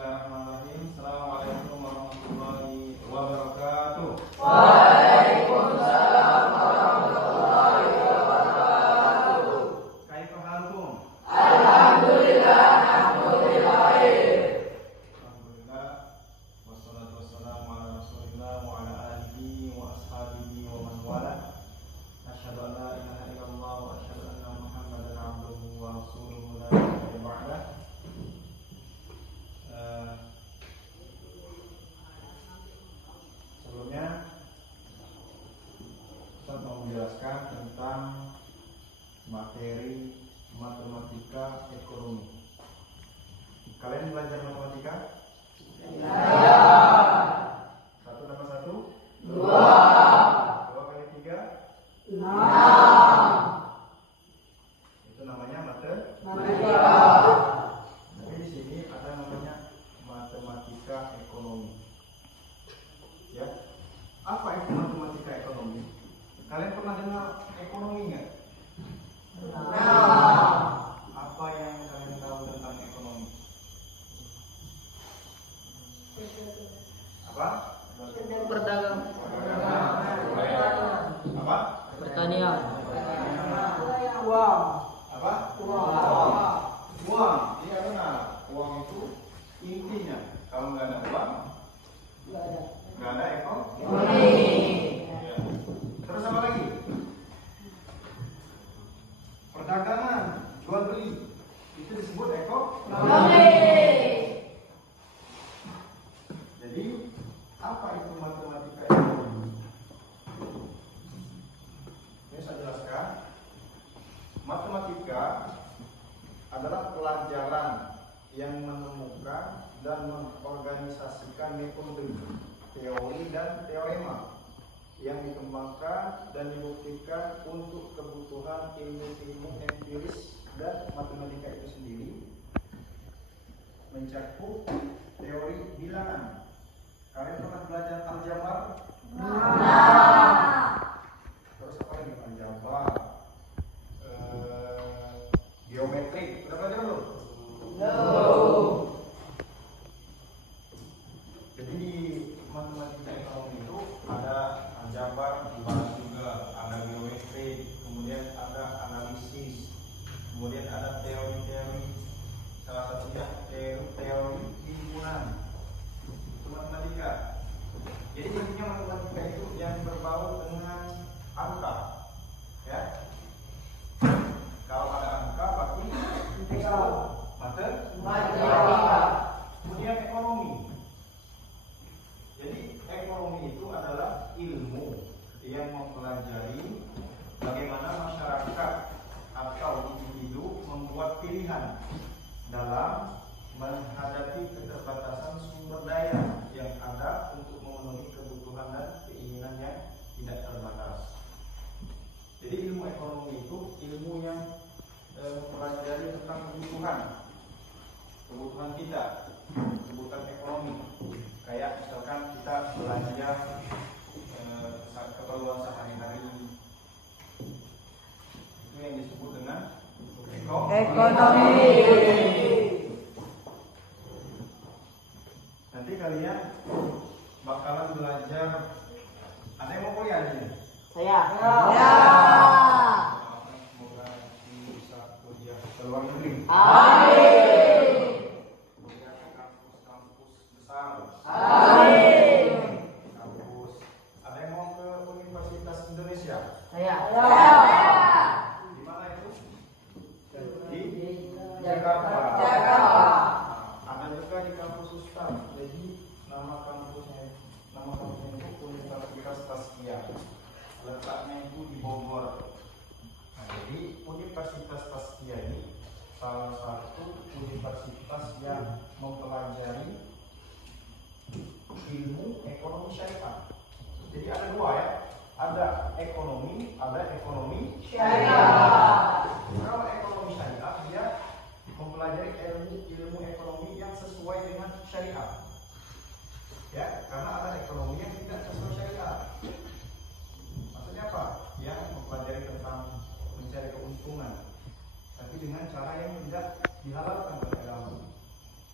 Bismillahirrahmanirrahim. Assalamualaikum warahmatullahi wabarakatuh. Waalaikumsalam warahmatullahi wabarakatuh. Kaifa halukum? Alhamdulillah, alhamdulillah. Alhamdulillah. Wassalatu wassalamu ala Rasulillah wa ala alihi wa ashabihi wa man wala. Asyhadu an la ilaha illallah wa asyhadu anna Muhammadan abduhu wa rasuluhu la nabiyya ba'dah. Sebelumnya saya mau menjelaskan tentang materi matematika ekonomi. Kalian belajar matematika? Ya. Satu tambah satu? Dua. Dua kali tiga? 6. Itu namanya matematika. Tapi di sini ada namanya matematika ekonomi. Ya, apa itu matematika ekonomi? Kalian pernah dengar ekonomi nggak? Apa yang kalian tahu tentang ekonomi? Apa? Perdagangan. Apa? Pertanian. Apa? Uang. Iya benar. Uang itu intinya. Kalau nggak ada uang, nggak ada ekonomi. Ya. Terus apa lagi? Perdagangan, jual beli, itu disebut ekonomi. Jadi apa itu matematika ekonomi? Ini saya jelaskan. Matematika adalah pelajaran yang menemukan dan mengorganisasikan metode, teori dan teorema yang dikembangkan dan dibuktikan untuk kebutuhan ilmu-ilmu empiris, dan matematika itu sendiri mencakup teori bilangan. Kalian pernah belajar aljabar? Terus apa lagi? Aljabar, geometri, udah belajar belum? Jadi di matematika ekonomi itu ada aljabar, dibahas juga, ada geometri, kemudian ada analisis, kemudian ada teori-teori, salah satunya teori himpunan. Itu matematika. Jadi intinya matematika itu yang berbau dengan angka, ya. Kalau ada angka pasti itu matematika. Kemudian ekonomi. Jadi ekonomi itu adalah ilmu yang mempelajari bagaimana masyarakat atau individu membuat pilihan dalam menghadapi keterbatasan sumber daya yang ada untuk memenuhi kebutuhan dan keinginan yang tidak terbatas. Jadi ilmu ekonomi itu ilmu yang mempelajari tentang kebutuhan kita, kebutuhan ekonomi. Kayak misalkan kita belanja keperluan sehari-hari, itu yang disebut dengan ekonomi. Nanti kalian bakalan belajar. Ada yang mau kuliah di sini? Saya. Semoga bisa kuliah ke luar negeri. Amin. Kuliah ke kampus-kampus besar. Amin. Kampus. Ada yang mau ke Universitas Indonesia? Saya. Di mana itu? Di Jakarta. Ada juga di kampus Ustaz. Jadi nama kampusnya itu Universitas Taskia. Letaknya itu di Bogor. Nah, jadi Universitas Taskia ini salah satu universitas yang mempelajari ilmu ekonomi syariah. Jadi ada dua, ya. Ada ekonomi syariah. Kalau ekonomi syariah, dia mempelajari ilmu ekonomi yang sesuai dengan syariah. Ya, karena ada ekonomi yang tidak sesuai syariah. Maksudnya apa? Yang mempelajari tentang mencari keuntungan, tapi dengan cara yang tidak dihalalkan oleh agama.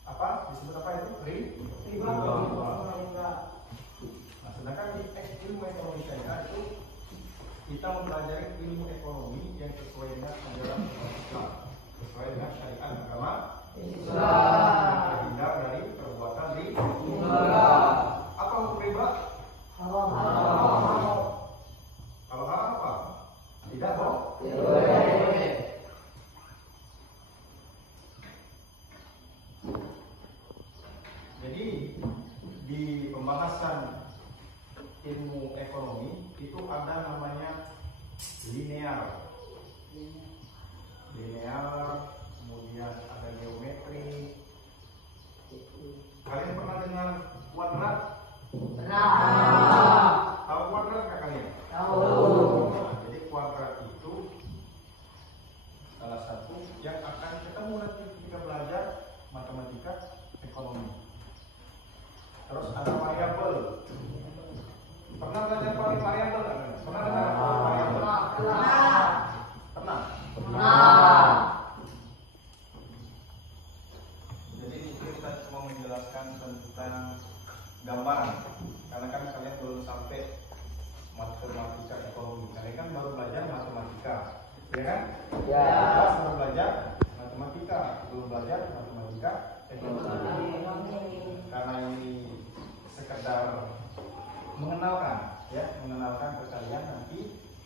Apa? Disebut apa itu? mempelajari ilmu ekonomi yang sesuai dengan ajaran Islam, sesuai dengan syariat agama Islam, terhindar dari perbuatan riba. Apa hukum riba? Haram. Kalau haram apa? Tidak boleh. Jadi di pembahasan ilmu ekonomi itu ada namanya linear, kemudian ada geometri. Kalian pernah dengar kuadrat? Tahu kuadrat nggak kalian? Tahu. Nah, jadi kuadrat itu salah satu yang akan ketemu nanti ketika belajar matematika ekonomi. Terus ada variabel. Pernah belajar variabel? Pernah dengar variabel? Pernah. Jadi itu kita cuma menjelaskan tentang gambaran, karena kan kalian belum sampai matematika ekonomi. Kalian kan baru belajar matematika, ya kan? Ya. Kita baru belajar matematika, belum belajar matematika ekonomi. Karena ini sekedar mengenalkan, ya, mengenalkan ke kalian. Nanti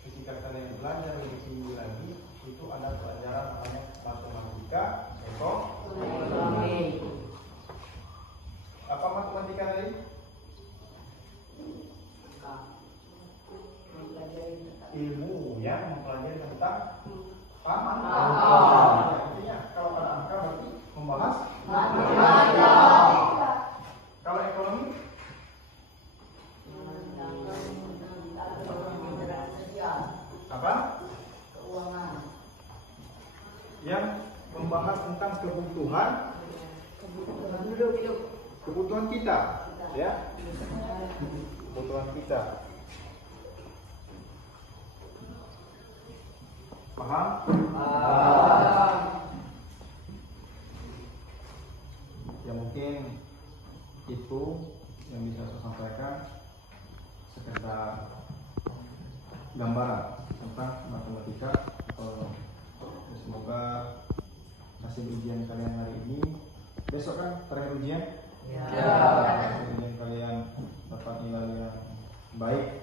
ketika kalian belajar lebih tinggi lagi, itu ada pelajaran namanya matematika ekonomi. Apa matematika tadi? Ilmu yang mempelajari tentang angka. Artinya kalau ada angka berarti membahas matematika. Kalau ekonomi? Apa? Keuangan. Yang membahas tentang kebutuhan kita, ya, kebutuhan kita. Paham? Ya mungkin itu yang bisa saya sampaikan, sekedar gambaran tentang matematika. Semoga hasil ujian kalian hari ini, besok kan terakhir ujian, hasil ujian kalian dapat nilai yang baik.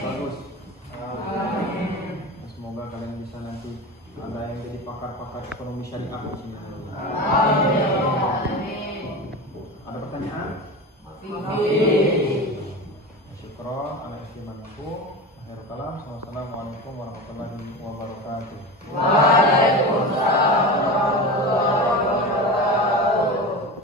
Bagus. Semoga kalian bisa nanti ada yang jadi pakar-pakar ekonomi syariah di sini. Ada pertanyaan? Syukron, anak istimewa. Akhirul kalam. Assalamualaikum warahmatullahi wabarakatuh.